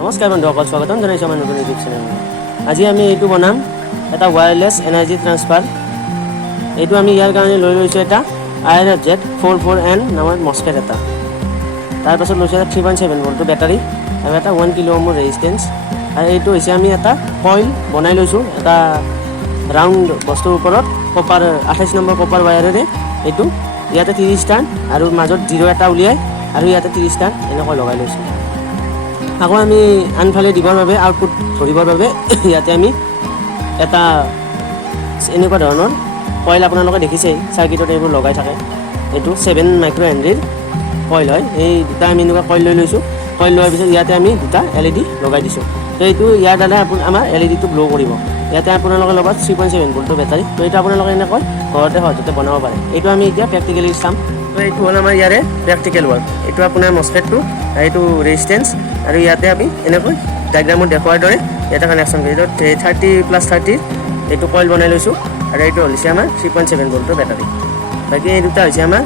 নমস্কাৰ বন্ধুসকল, স্বাগতম জনাইছোঁ আমাৰ নতুন ইউটিউব চেনেললৈ। আজি আমি এইটো বনাম এটা ৱায়াৰলেছ এনাৰ্জি ট্ৰান্সফাৰ। এইটো আমি ইয়াৰ কাৰণে লৈ লৈছোঁ এটা IRFZ44N নামৰ মস্কেট এটা। তাৰপাছত লৈছোঁ এটা 3.7 ভোল্টৰ বেটাৰী আৰু এটা 1 কিলো ওহমৰ ৰেজিষ্টেঞ্চ। আৰু এইটো হৈছে আমি এটা কইল বনাই লৈছোঁ এটা ৰাউণ্ড বস্তুৰ ওপৰত কপাৰ 28 নম্বৰ কপাৰ ৱায়াৰেৰে। এইটো ইয়াতে 30 টান আৰু মাজত 0 এটা উলিয়াই আৰু ইয়াতে 30 টান এনেকৈ লগাই লৈছোঁ। আকৌ আমি আনফালে দিবৰ বাবে আউটপুট ধৰিবৰ বাবে ইয়াতে আমি এটা এনেকুৱা ধৰণৰ কইল আপোনালোকে দেখিছেই চাৰ্কিটত এইবোৰ লগাই থাকে। এইটো 7 মাইক্ৰ' হেনৰিৰ কইল হয়। এই দুটা আমি এনেকুৱা কইল লৈ লৈছোঁ। কইল লোৱাৰ পিছত ইয়াতে আমি দুটা LED লগাই দিছোঁ। তো এইটো ইয়াৰ দ্বাৰা আমাৰ LEDটো গ্ল' কৰিব। ইয়াতে আপোনালোকে লগত 3.7 ভোল্টৰ বেটাৰী। তো এইটো আপোনালোকে এনেকৈ ঘৰতে সহজতে বনাব পাৰে। এইটো আমি এতিয়া প্ৰেক্টিকেলি চাম। তো এইটো হ'ল আমাৰ ইয়াৰে প্ৰেক্টিকেল ৱৰ্ক। এইটো আপোনাৰ মস্কেটটো, এইটো ৰেজিষ্টেঞ্চ আৰু ইয়াতে আমি এনেকৈ ডায়েগ্ৰামত দেখুৱাৰ দৰে ইয়াতে কানেকশ্যন কৰি 30+30 এইটো কইল বনাই লৈছোঁ। আৰু এইটো হৈছে আমাৰ 3.7 ভোল্টৰ বেটাৰী। বাকী এই দুটা হৈছে আমাৰ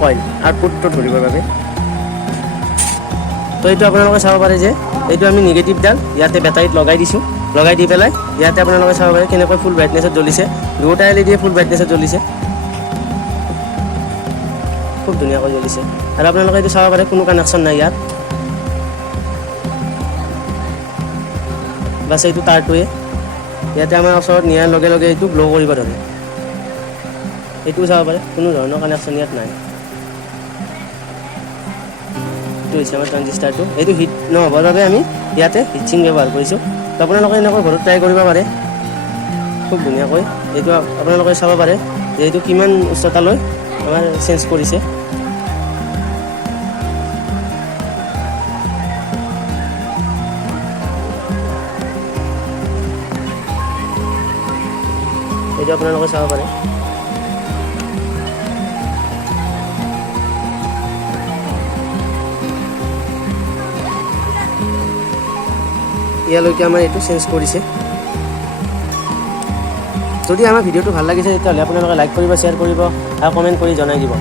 কইল আউটপুটটো ধৰিবৰ বাবে। তো এইটো আপোনালোকে চাব পাৰে যে এইটো আমি নিগেটিভডাল ইয়াতে বেটাৰীত লগাই দিছোঁ। লগাই দি পেলাই ইয়াতে আপোনালোকে চাব পাৰে কেনেকৈ ফুল ব্ৰাইটনেছত জ্বলিছে। দুয়োটা LED ফুল ব্ৰাইটনেছত জ্বলিছে, খুব ধুনীয়াকৈ জ্বলিছে। আৰু আপোনালোকে এইটো চাব পাৰে কোনো কানেকশ্যন নাই ইয়াত, বাছ এইটো তাৰটোৱে ইয়াতে আমাৰ ওচৰত নিয়াৰ লগে লগে এইটো গ্ল' কৰিব ধৰে। এইটোও চাব পাৰে কোনো ধৰণৰ কানেকশ্যন ইয়াত নাই। এইটো হৈছে আমাৰ ট্ৰানজিষ্টাৰটো। এইটো হিট নহ'বৰ বাবে আমি ইয়াতে হিটচিং ব্যৱহাৰ কৰিছোঁ। তো আপোনালোকে এনেকৈ ঘৰত ট্ৰাই কৰিব পাৰে খুব ধুনীয়াকৈ। এইটো আপোনালোকে চাব পাৰে যে এইটো কিমান উচ্চতালৈ আমাৰ চেঞ্জ কৰিছে। এইটো আপোনালোকে চাব পাৰে। ইয়ালৈকে আমাৰ এইটো চেঞ্জ কৰিছে। যদি আমাৰ ভিডিঅ'টো ভাল লাগিছে তেতিয়াহ'লে আপোনালোকে লাইক কৰিব, শ্বেয়াৰ কৰিব আৰু কমেণ্ট কৰি জনাই দিব।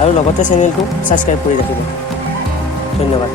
আৰু লগতে চেনেলটো ছাবস্ক্ৰাইব কৰি ৰাখিব। ধন্যবাদ।